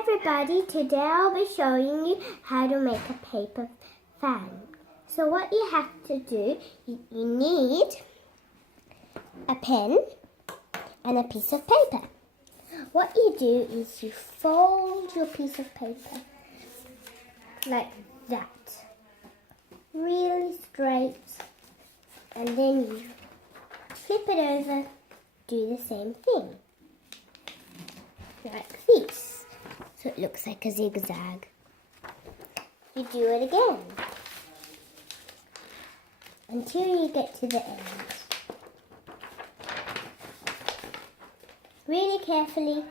everybody, today I'll be showing you how to make a paper fan. So what you have to do, you need a pen and a piece of paper. What you do is you fold your piece of paper like that, really straight, and then you flip it over, do the same thing, like this. So it looks like a zigzag. You do it again until you get to the end. Really carefully.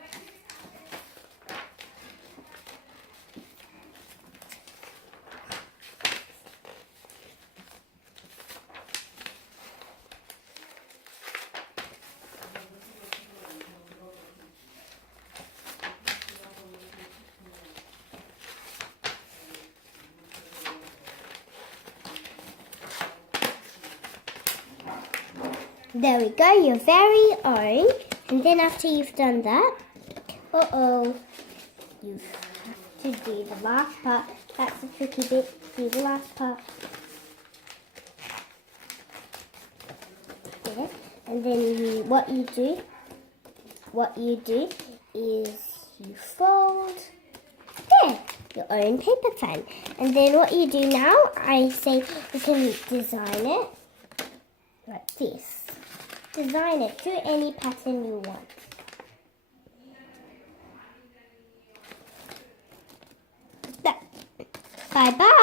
There we go, your very own. And then after you've done that, you have to do the last part. That's the tricky bit. Do the last part. Yeah. And then what you do is you fold your own paper fan. And then what you do now, I say you can design it like this. Design it to any pattern you want. Bye-bye.